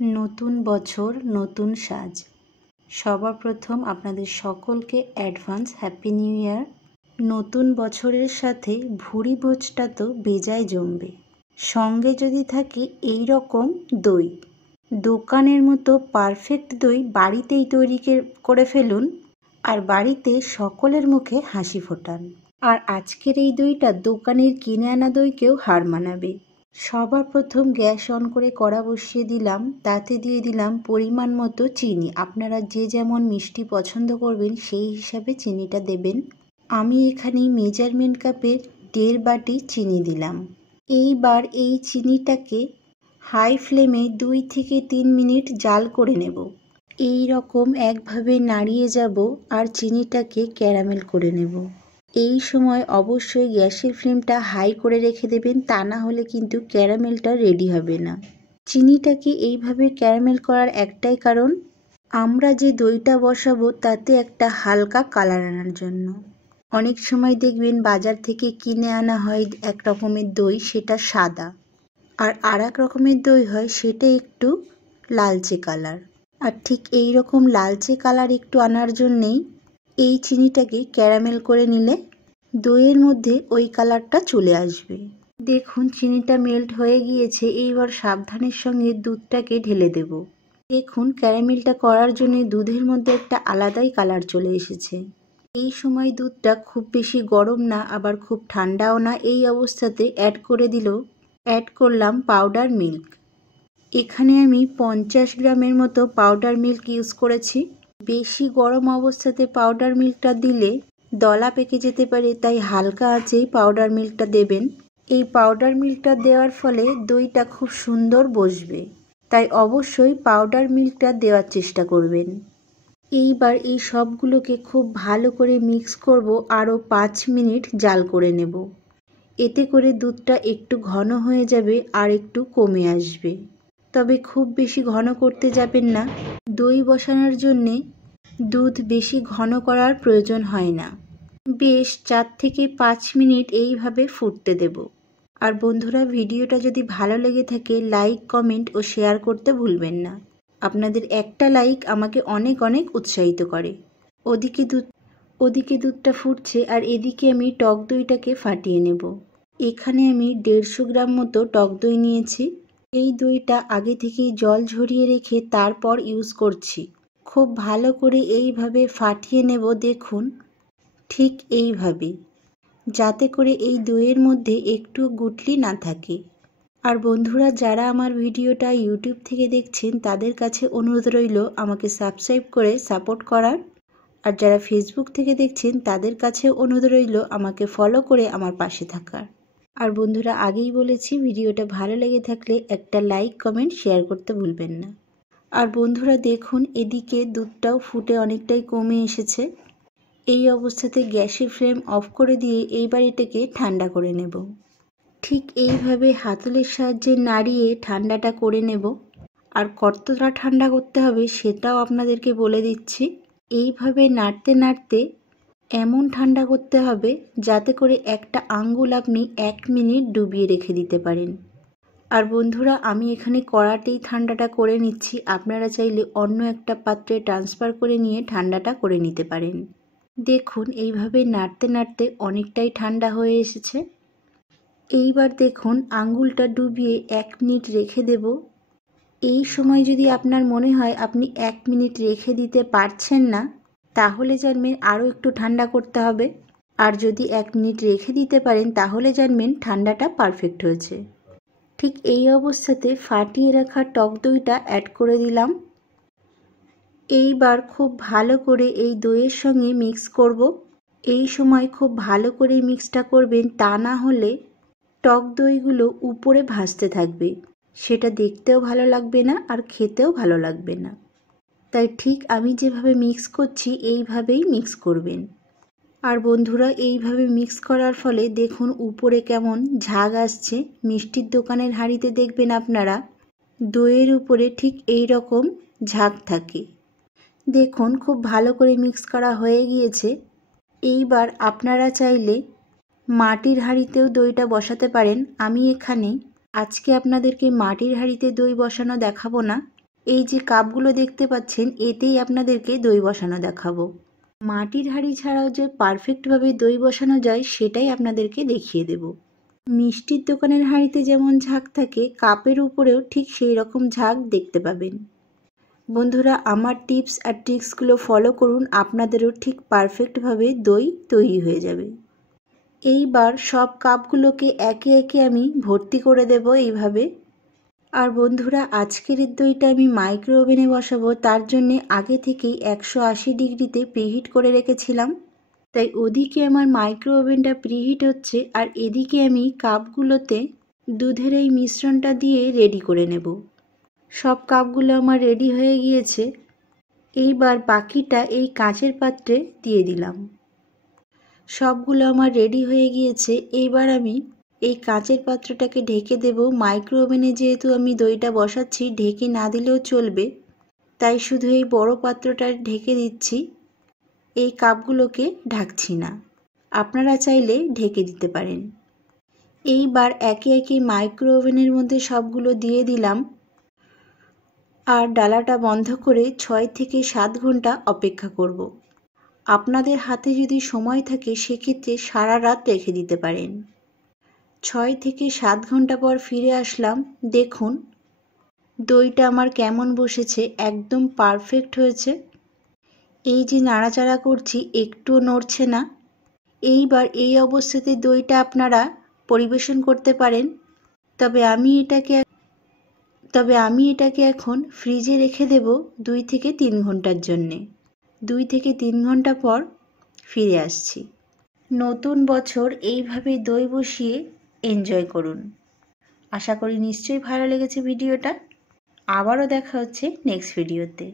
নতুন বছর নতুন সাজ। সবার প্রথম আপনাদের সকলকে অ্যাডভান্স হ্যাপি নিউ ইয়ার। নতুন বছরের সাথে ভুরি ভোজটা তো বেজায় জমবে। সঙ্গে যদি থাকে এই রকম দই, দোকানের মতো পারফেক্ট দই বাড়িতেই তৈরি করে ফেলুন আর বাড়িতে সকলের মুখে হাসি ফোটান। আর আজকের এই দইটা দোকানের কিনে আনা দইকেও হার মানাবে। সবার প্রথম গ্যাস অন করে কড়া বসিয়ে দিলাম, তাতে দিয়ে দিলাম পরিমাণ মতো চিনি। আপনারা যে যেমন মিষ্টি পছন্দ করবেন সেই হিসাবে চিনিটা দেবেন। আমি এখানে মেজারমেন্ট কাপের 1.5 বাটি চিনি দিলাম। এইবার এই চিনিটাকে হাই ফ্লেমে 2 থেকে 3 মিনিট জাল করে নেব। এই রকম একভাবে নাড়িয়ে যাব আর চিনিটাকে ক্যারামেল করে নেব। এই সময় অবশ্যই গ্যাসের ফ্লেমটা হাই করে রেখে দেবেন, তা না হলে কিন্তু ক্যারামেলটা রেডি হবে না। চিনিটাকে এইভাবে ক্যারামেল করার একটাই কারণ, আমরা যে দইটা বসাবো তাতে একটা হালকা কালার আনার জন্য। অনেক সময় দেখবেন বাজার থেকে কিনে আনা হয় এক রকমের দই, সেটা সাদা, আর এক রকমের দই হয় সেটা একটু লালচে কালার। আর ঠিক এই রকম লালচে কালার একটু আনার জন্যেই এই চিনিটাকে ক্যারামেল করে নিলে দইয়ের মধ্যে ওই কালারটা চলে আসবে। দেখুন চিনিটা মেল্ট হয়ে গিয়েছে। এইবার সাবধানের সঙ্গে দুধটাকে ঢেলে দেব। দেখুন ক্যারামেলটা করার জন্য দুধের মধ্যে একটা আলাদাই কালার চলে এসেছে। এই সময় দুধটা খুব বেশি গরম না আবার খুব ঠান্ডাও না, এই অবস্থাতে অ্যাড করলাম পাউডার মিল্ক। এখানে আমি 50 গ্রামের মতো পাউডার মিল্ক ইউজ করেছি। বেশি গরম অবস্থাতে পাউডার মিল্কটা দিলে দলা পেকে যেতে পারে, তাই হালকা আঁচেই পাউডার মিল্কটা দেবেন। এই পাউডার মিল্কটা দেওয়ার ফলে দইটা খুব সুন্দর বসবে, তাই অবশ্যই পাউডার মিল্কটা দেওয়ার চেষ্টা করবেন। এইবার এই সবগুলোকে খুব ভালো করে মিক্স করব, আরও 5 মিনিট জাল করে নেব। এতে করে দুধটা একটু ঘন হয়ে যাবে আর একটু কমে আসবে, তবে খুব বেশি ঘন করতে যাবেন না। দই বসানোর জন্যে দুধ বেশি ঘন করার প্রয়োজন হয় না। বেশ 4 থেকে 5 মিনিট এইভাবে ফুটতে দেব। আর বন্ধুরা, ভিডিওটা যদি ভালো লেগে থাকে লাইক, কমেন্ট ও শেয়ার করতে ভুলবেন না। আপনাদের একটা লাইক আমাকে অনেক অনেক উৎসাহিত করে। ওদিকে দুধটা ফুটছে আর এদিকে আমি টক দইটাকে ফাটিয়ে নেব। এখানে আমি 150 গ্রাম মতো টক দই নিয়েছি। এই দইটা আগে থেকেই জল ঝরিয়ে রেখে তারপর ইউজ করছি। খুব ভালো করে এইভাবে ফাটিয়ে নেব। দেখুন ঠিক এইভাবে, যাতে করে এই দইয়ের মধ্যে একটু গুটলি না থাকে। আর বন্ধুরা, যারা আমার ভিডিওটা ইউটিউব থেকে দেখছেন তাদের কাছে অনুরোধ রইল আমাকে সাবস্ক্রাইব করে সাপোর্ট করার। আর যারা ফেসবুক থেকে দেখছেন তাদের কাছে অনুরোধ রইল আমাকে ফলো করে আমার পাশে থাকার। আর বন্ধুরা, আগেই বলেছি ভিডিওটা ভালো লেগে থাকলে একটা লাইক, কমেন্ট, শেয়ার করতে ভুলবেন না। আর বন্ধুরা দেখুন এদিকে দুধটাও ফুটে অনেকটাই কমে এসেছে। এই অবস্থাতে গ্যাসের ফ্লেম অফ করে দিয়ে এইবার এটাকে ঠান্ডা করে নেব। ঠিক এইভাবে হাতলের সাহায্যে নাড়িয়ে ঠান্ডাটা করে নেব। আর কতটা ঠান্ডা করতে হবে সেটাও আপনাদেরকে বলে দিচ্ছি। এইভাবে নাড়তে নাড়তে এমন ঠান্ডা করতে হবে যাতে করে একটা আঙ্গুল আপনি 1 মিনিট ডুবিয়ে রেখে দিতে পারেন। আর বন্ধুরা, আমি এখানে কড়াতেই ঠান্ডাটা করে নিচ্ছি। আপনারা চাইলে অন্য একটা পাত্রে ট্রান্সফার করে নিয়ে ঠান্ডাটা করে নিতে পারেন। দেখুন এইভাবে নাড়তে নাড়তে অনেকটাই ঠান্ডা হয়ে এসেছে। এইবার দেখুন আঙ্গুলটা ডুবিয়ে 1 মিনিট রেখে দেব। এই সময় যদি আপনার মনে হয় আপনি 1 মিনিট রেখে দিতে পারছেন না, তাহলে জানবেন আরও একটু ঠান্ডা করতে হবে। আর যদি 1 মিনিট রেখে দিতে পারেন তাহলে জানবেন ঠান্ডাটা পারফেক্ট হয়েছে। ঠিক এই অবস্থাতে ফাটিয়ে রাখা টক দইটা অ্যাড করে দিলাম। এইবার খুব ভালো করে এই দইয়ের সঙ্গে মিক্স করব। এই সময় খুব ভালো করে মিক্সটা করবেন, তা না হলে টক দইগুলো উপরে ভাসতে থাকবে, সেটা দেখতেও ভালো লাগবে না আর খেতেও ভালো লাগবে না। তাই ঠিক আমি যেভাবে মিক্স করছি এইভাবেই মিক্স করবেন। আর বন্ধুরা, এইভাবে মিক্স করার ফলে দেখুন উপরে কেমন ঝাগ আসছে। মিষ্টির দোকানের হাঁড়িতে দেখবেন আপনারা দইয়ের উপরে ঠিক এই রকম ঝাগ থাকে। দেখুন খুব ভালো করে মিক্স করা হয়ে গিয়েছে। এইবার আপনারা চাইলে মাটির হাঁড়িতেও দইটা বসাতে পারেন। আমি এখানে আজকে আপনাদেরকে মাটির হাঁড়িতে দই বসানো দেখাবো না, এই যে কাপগুলো দেখতে পাচ্ছেন, এতেই আপনাদেরকে দই বসানো দেখাবো। মাটির হাঁড়ি ছাড়াও যে পারফেক্টভাবে দই বসানো যায় সেটাই আপনাদেরকে দেখিয়ে দেব। মিষ্টির দোকানের হাঁড়িতে যেমন ঝাঁক থাকে, কাপের উপরেও ঠিক সেই রকম ঝাঁক দেখতে পাবেন। বন্ধুরা, আমার টিপস আর ট্রিক্সগুলো ফলো করুন, আপনাদেরও ঠিক পারফেক্টভাবে দই তৈরি হয়ে যাবে। এইবার সব কাপগুলোকে একে একে আমি ভর্তি করে দেব এইভাবে। আর বন্ধুরা, আজকের এই দইটা আমি মাইক্রো ওভেনে বসাবো, তার জন্যে আগে থেকেই 180 ডিগ্রিতে প্রিহিট করে রেখেছিলাম। তাই ওদিকে আমার মাইক্রো ওভেনটা প্রিহিট হচ্ছে আর এদিকে আমি কাপগুলোতে দুধের এই মিশ্রণটা দিয়ে রেডি করে নেব। সব কাপগুলো আমার রেডি হয়ে গিয়েছে। এইবার বাকিটা এই কাঁচের পাত্রে দিয়ে দিলাম। সবগুলো আমার রেডি হয়ে গিয়েছে। এইবার আমি এই কাঁচের পাত্রটাকে ঢেকে দেব। মাইক্রো ওভেনে যেহেতু আমি দইটা বসাচ্ছি, ঢেকে না দিলেও চলবে, তাই শুধু এই বড় পাত্রটা ঢেকে দিচ্ছি, এই কাপগুলোকে ঢাকছি না। আপনারা চাইলে ঢেকে দিতে পারেন। এইবার একে একে মাইক্রো ওভেনের মধ্যে সবগুলো দিয়ে দিলাম আর ডালাটা বন্ধ করে 6 থেকে 7 ঘন্টা অপেক্ষা করব। আপনাদের হাতে যদি সময় থাকে সেক্ষেত্রে সারা রাত রেখে দিতে পারেন। 6 থেকে 7 ঘন্টা পর ফিরে আসলাম। দেখুন দইটা আমার কেমন বসেছে, একদম পারফেক্ট হয়েছে। এই যে নাড়াচাড়া করছি, একটুও নড়ছে না। এইবার এই অবস্থাতে দইটা আপনারা পরিবেশন করতে পারেন। তবে আমি এটাকে এখন ফ্রিজে রেখে দেব 2 থেকে 3 ঘন্টার জন্যে। 2 থেকে 3 ঘন্টা পর ফিরে আসছি। নতুন বছর এইভাবে দই বসিয়ে এনজয় করুন। আশা করি নিশ্চয়ই ভালো লেগেছে ভিডিওটা। আবারও দেখা হচ্ছে নেক্সট ভিডিওতে।